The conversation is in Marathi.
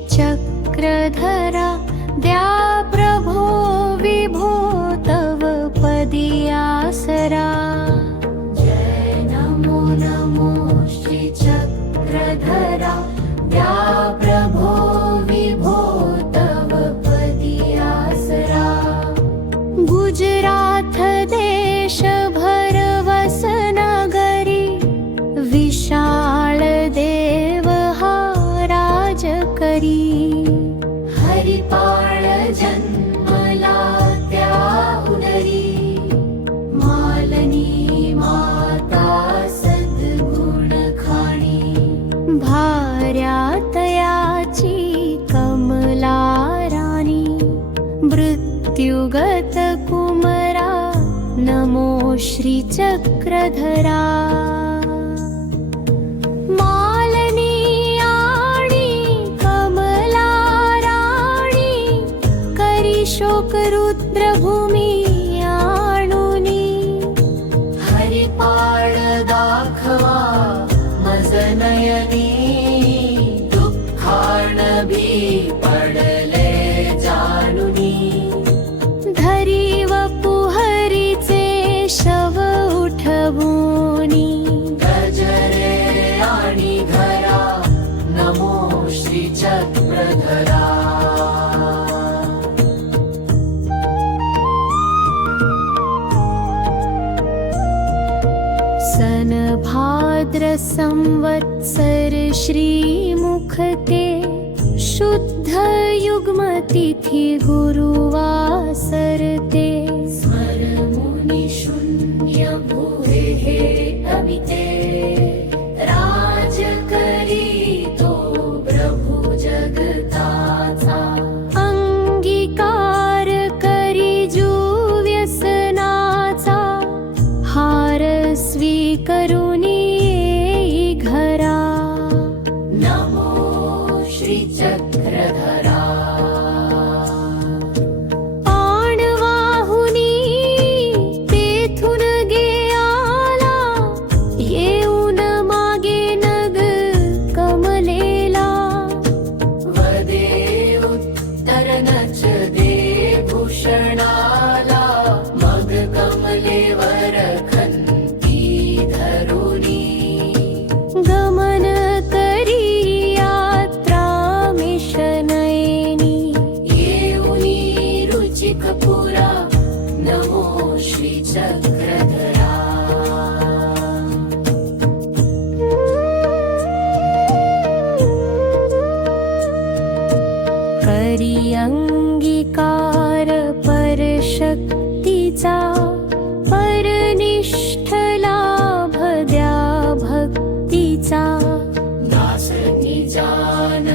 चक्रधरा द्या प्रभो विभो तव पदी आसरा। जय नमो नमो श्री चक्रधरा द्या प्रभो विभो तव पदी आसरा। गुजरात देश भरवसनगरी विशाल देव हा राज करी। हरिपाळ जन्मला त्या उदरी मालनी माता सद्गुण खाणी। भार्यातयाची कमला राणी मृत्युगत कुमरा नमो श्री चक्रधरा। मालनी आणि कमला राणी करी शोक रुद्रभूमी आणुनी। हरिपाळ दाखवा मजनयनी दुःखानभी पडले जाणुनी। धरी वपुहरीचे शव उठवूनी गजरे आणि घरा नमो श्री चक्रधरा। सन भाद्र संवत्सर श्रीमुखते शुद्ध युग्म तिथि गुरुवासरते। स्मर मुनि शून्य भुवे अमिते राज करी तो प्रभु जगताचा। अंगीकार करी जुव्यसनाचा हार स्वीकरुनी घरा नमो श्री चक्रधरा। आणवाहुनी तेथून गे आला येऊन मागे नग कमलेला। वदे उत्तर नच दे भूषणाला मग कमलेवर खंती धरुनी। गमन करी यात्रा मिशनयनी येऊनी रुचिकपुरा नमो श्री चक्रधरा। करी अंगीकार परशक्तीचा परनिष्ठ लाभ द्या भक्तीचा। दास निजान